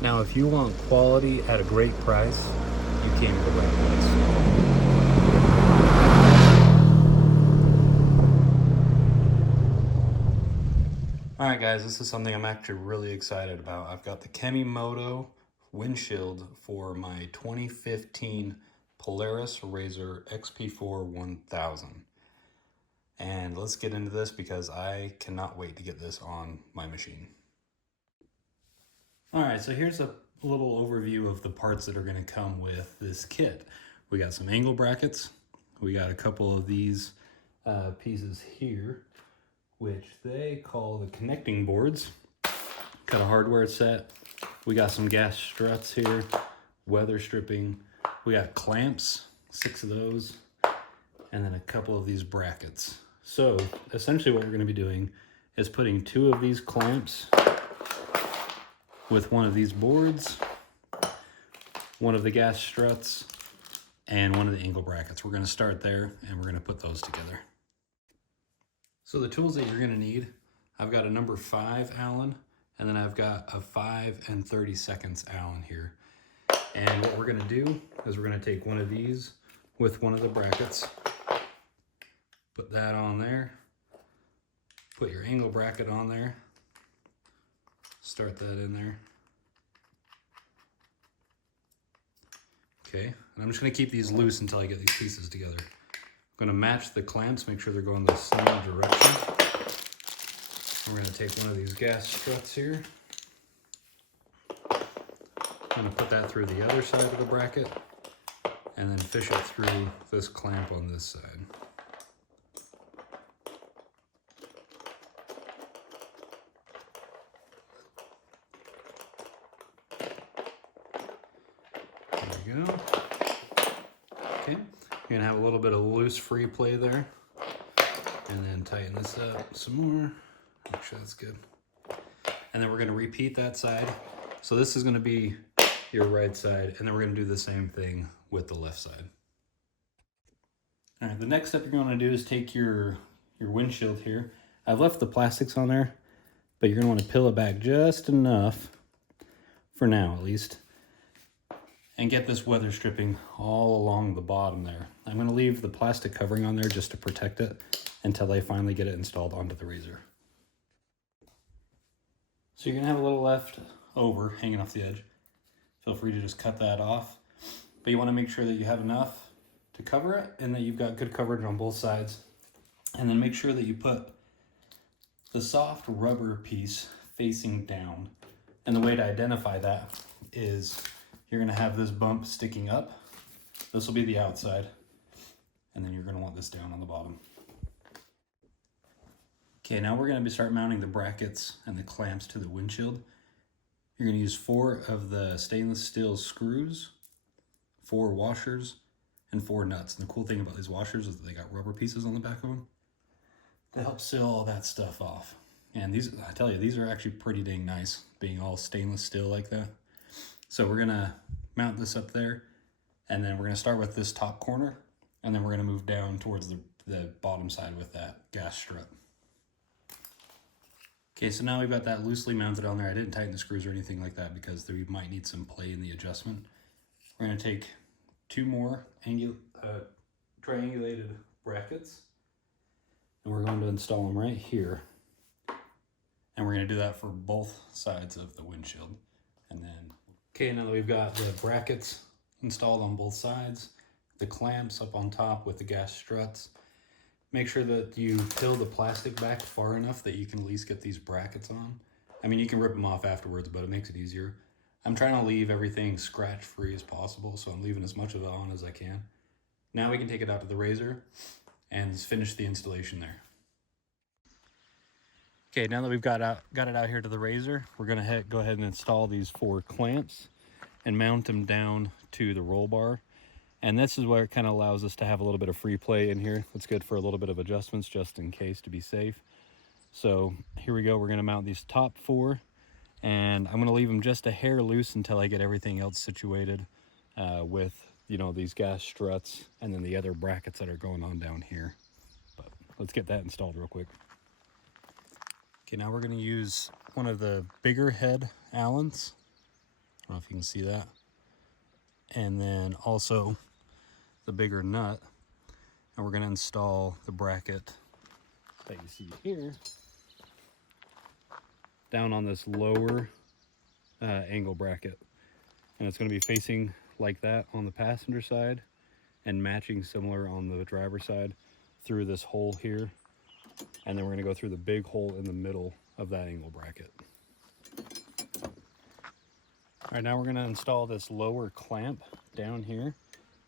Now, if you want quality at a great price, you came to the right place. Alright guys, this is something I'm actually really excited about. I've got the Kemi Moto windshield for my 2015 Polaris RZR XP4 1000. And let's get into this because I cannot wait to get this on my machine. Alright, so here's a little overview of the parts that are going to come with this kit. We got some angle brackets. We got a couple of these pieces here, which they call the connecting boards. Got a hardware set. We got some gas struts here, weather stripping. We got clamps, 6 of those, and then a couple of these brackets. So essentially what we're going to be doing is putting 2 of these clamps with one of these boards, one of the gas struts, and one of the angle brackets. We're going to start there and we're going to put those together. So the tools that you're going to need, I've got a number 5 Allen, and then I've got a 5 30" Allen here. And what we're going to do is we're going to take one of these with one of the brackets, put that on there, put your angle bracket on there, start that in there. Okay, and I'm just going to keep these loose until I get these pieces together. I'm going to match the clamps, make sure they're going the same direction. We're going to take one of these gas struts here. I'm going to put that through the other side of the bracket and then fish it through this clamp on this side. There we go. Okay, you're going to have a little bit of loose free play there. And then tighten this up some more. Make sure that's good. And then we're going to repeat that side. So this is going to be your right side, and then we're going to do the same thing with the left side. All right, the next step you're going to do is take your windshield here. I've left the plastics on there, but you're going to want to peel it back just enough, for now at least, and get this weather stripping all along the bottom there. I'm going to leave the plastic covering on there just to protect it until they finally get it installed onto the RZR. So you're going to have a little left over hanging off the edge. Feel free to just cut that off. But you want to make sure that you have enough to cover it and that you've got good coverage on both sides. And then make sure that you put the soft rubber piece facing down. And the way to identify that is you're going to have this bump sticking up. This will be the outside. And then you're going to want this down on the bottom. Okay, now we're going to start mounting the brackets and the clamps to the windshield. You're going to use 4 of the stainless steel screws, 4 washers, and 4 nuts. And the cool thing about these washers is that they got rubber pieces on the back of them to help seal all that stuff off. And these, I tell you, these are actually pretty dang nice, being all stainless steel like that. So we're going to mount this up there, and then we're going to start with this top corner, and then we're going to move down towards the bottom side with that gas strut. Okay, so now we've got that loosely mounted on there. I didn't tighten the screws or anything like that because we might need some play in the adjustment. We're going to take 2 more triangulated brackets, and we're going to install them right here. And we're going to do that for both sides of the windshield. And then, okay, now that we've got the brackets installed on both sides, the clamps up on top with the gas struts, make sure that you peel the plastic back far enough that you can at least get these brackets on. I mean, you can rip them off afterwards, but it makes it easier. I'm trying to leave everything scratch-free as possible, so I'm leaving as much of it on as I can. Now we can take it out to the RZR and finish the installation there. Okay, now that we've got it out here to the RZR, we're gonna go ahead and install these 4 clamps and mount them down to the roll bar. And this is where it kind of allows us to have a little bit of free play in here. It's good for a little bit of adjustments just in case, to be safe. So here we go. We're going to mount these top 4, and I'm going to leave them just a hair loose until I get everything else situated with, you know, these gas struts and then the other brackets that are going on down here. But let's get that installed real quick. Okay, now we're going to use one of the bigger head Allens don't know if you can see that. And then also the bigger nut. And we're going to install the bracket that you see here down on this lower angle bracket. And it's going to be facing like that on the passenger side and matching similar on the driver's side through this hole here. And then we're going to go through the big hole in the middle of that angle bracket. All right, now we're going to install this lower clamp down here.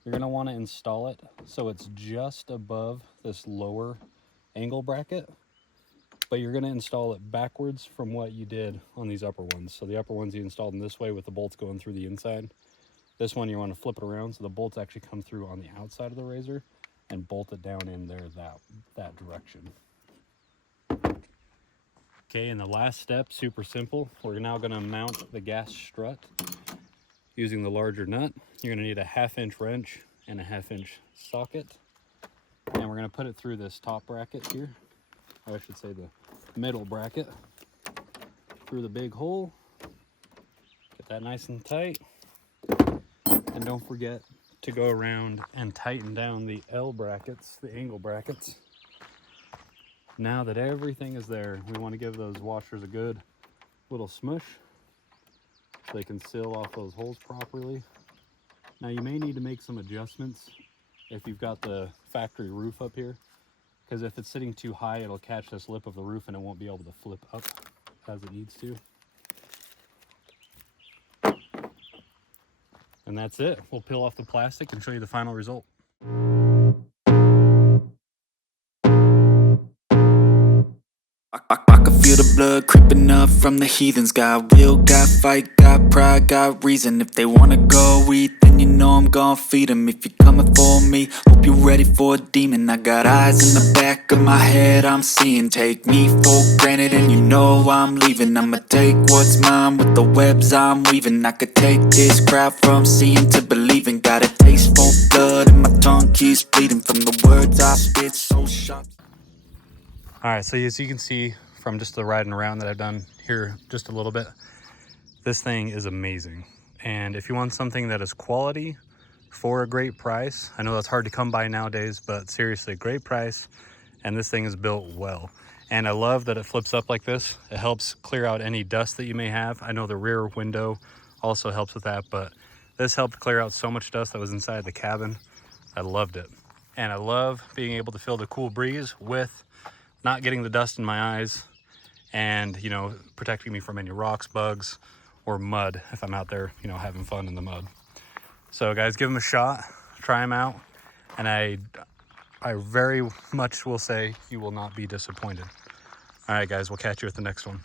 You're going to want to install it so it's just above this lower angle bracket, but you're going to install it backwards from what you did on these upper ones. So the upper ones you installed in this way with the bolts going through the inside. This one you want to flip it around so the bolts actually come through on the outside of the RZR and bolt it down in there that direction. Okay, and the last step, super simple. We're now going to mount the gas strut using the larger nut. You're going to need a 1/2 inch wrench and a 1/2 inch socket. And we're going to put it through this top bracket here, or I should say the middle bracket, through the big hole. Get that nice and tight. And don't forget to go around and tighten down the L brackets, the angle brackets. Now that everything is there, we want to give those washers a good little smush so they can seal off those holes properly. Now you may need to make some adjustments if you've got the factory roof up here, because if it's sitting too high, it'll catch this lip of the roof and it won't be able to flip up as it needs to. And that's it. We'll peel off the plastic and show you the final result. I can feel the blood creeping up from the heathens. Got will, got fight, got pride, got reason. If they wanna go eat, then you know I'm gon' feed them. If you're coming for me, hope you're ready for a demon. I got eyes in the back of my head, I'm seeing. Take me for granted and you know I'm leaving. I'ma take what's mine with the webs I'm weaving. I could take this crowd from seeing to believing. Got a taste for blood and my tongue keeps bleeding from the words I spit so sharp. All right, so as you can see from just the riding around that I've done here just a little bit, this thing is amazing. And if you want something that is quality for a great price, I know that's hard to come by nowadays, but seriously, great price. And this thing is built well. And I love that it flips up like this. It helps clear out any dust that you may have. I know the rear window also helps with that, but this helped clear out so much dust that was inside the cabin. I loved it. And I love being able to feel the cool breeze with not getting the dust in my eyes and, you know, protecting me from any rocks, bugs, or mud if I'm out there, you know, having fun in the mud. So guys, give them a shot, try them out, and I very much will say you will not be disappointed. All right, guys, we'll catch you at the next one.